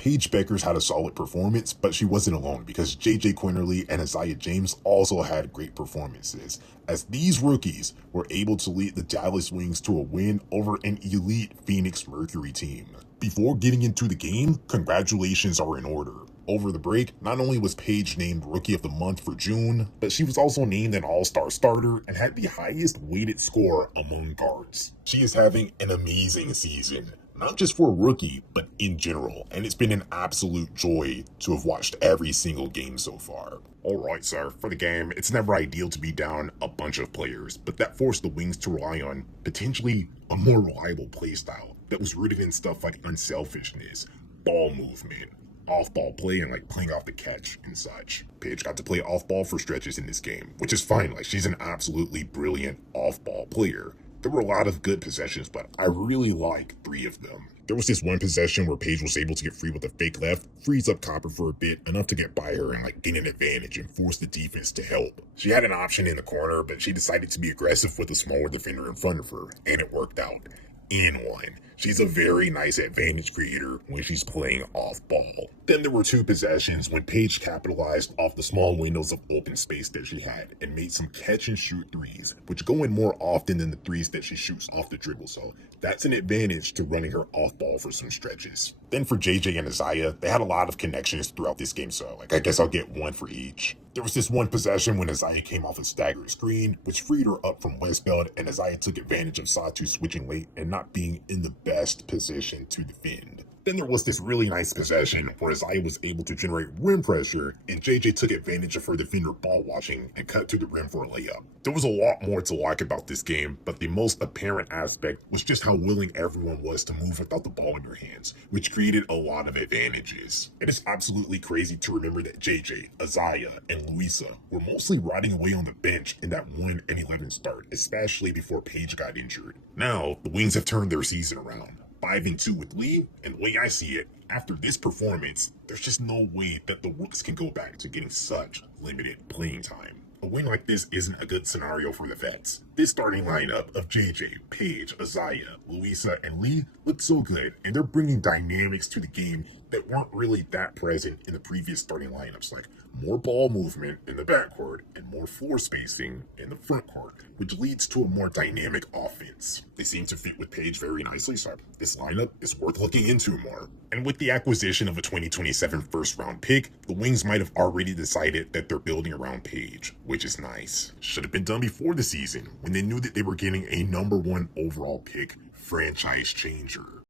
Paige Bueckers had a solid performance, but she wasn't alone because Quinerly and Aziaha also had great performances, as these rookies were able to lead the Dallas Wings to a win over an elite Phoenix Mercury team. Before getting into the game, congratulations are in order. Over the break, not only was Paige named Rookie of the Month for June, but she was also named an All-Star starter and had the highest weighted score among guards. She is having an amazing season, not just for a rookie, but in general, and it's been an absolute joy to have watched every single game so far. Alright sir, for the game, it's never ideal to be down a bunch of players, but that forced the Wings to rely on potentially a more reliable playstyle that was rooted in stuff like unselfishness, ball movement, off-ball play, and like playing off the catch and such. Paige got to play off-ball for stretches in this game, which is fine. Like, she's an absolutely brilliant off-ball player. There were a lot of good possessions, but I really like 3 of them. There was this one possession where Paige was able to get free with a fake left, frees up Copper for a bit, enough to get by her and like gain an advantage and force the defense to help. She had an option in the corner, but she decided to be aggressive with a smaller defender in front of her, and it worked out. And one. She's a very nice advantage creator when she's playing off ball. Then there were 2 possessions when Paige capitalized off the small windows of open space that she had and made some catch and shoot threes, which go in more often than the threes that she shoots off the dribble, so that's an advantage to running her off ball for some stretches. Then for JJ and Aziaha, they had a lot of connections throughout this game, so like I guess I'll get 1 for each. There was this one possession when Aziaha came off a staggered screen, which freed her up from Westbeld, and Aziaha took advantage of Satu switching late and not being in the best position to defend. Then there was this really nice possession where Aziaha was able to generate rim pressure, and JJ took advantage of her defender ball watching and cut to the rim for a layup. There was a lot more to like about this game, but the most apparent aspect was just how willing everyone was to move without the ball in their hands, which created a lot of advantages. It is absolutely crazy to remember that JJ, Aziaha, and Louisa were mostly riding away on the bench in that 1-11 start, especially before Paige got injured. Now, the Wings have turned their season around. 5-2 with Lee, and the way I see it, after this performance, there's just no way that the Rooks can go back to getting such limited playing time. A win like this isn't a good scenario for the vets. This starting lineup of JJ, Paige, Aziaha, Louisa, and Lee looked so good, and they're bringing dynamics to the game that weren't really that present in the previous starting lineups, like more ball movement in the backcourt and more floor spacing in the frontcourt, which leads to a more dynamic offense. They seem to fit with Paige very nicely, so this lineup is worth looking into more. And with the acquisition of a 2027 first-round pick, the Wings might have already decided that they're building around Paige, which is nice. Should have been done before the season, when they knew that they were getting a #1 overall pick, franchise changer.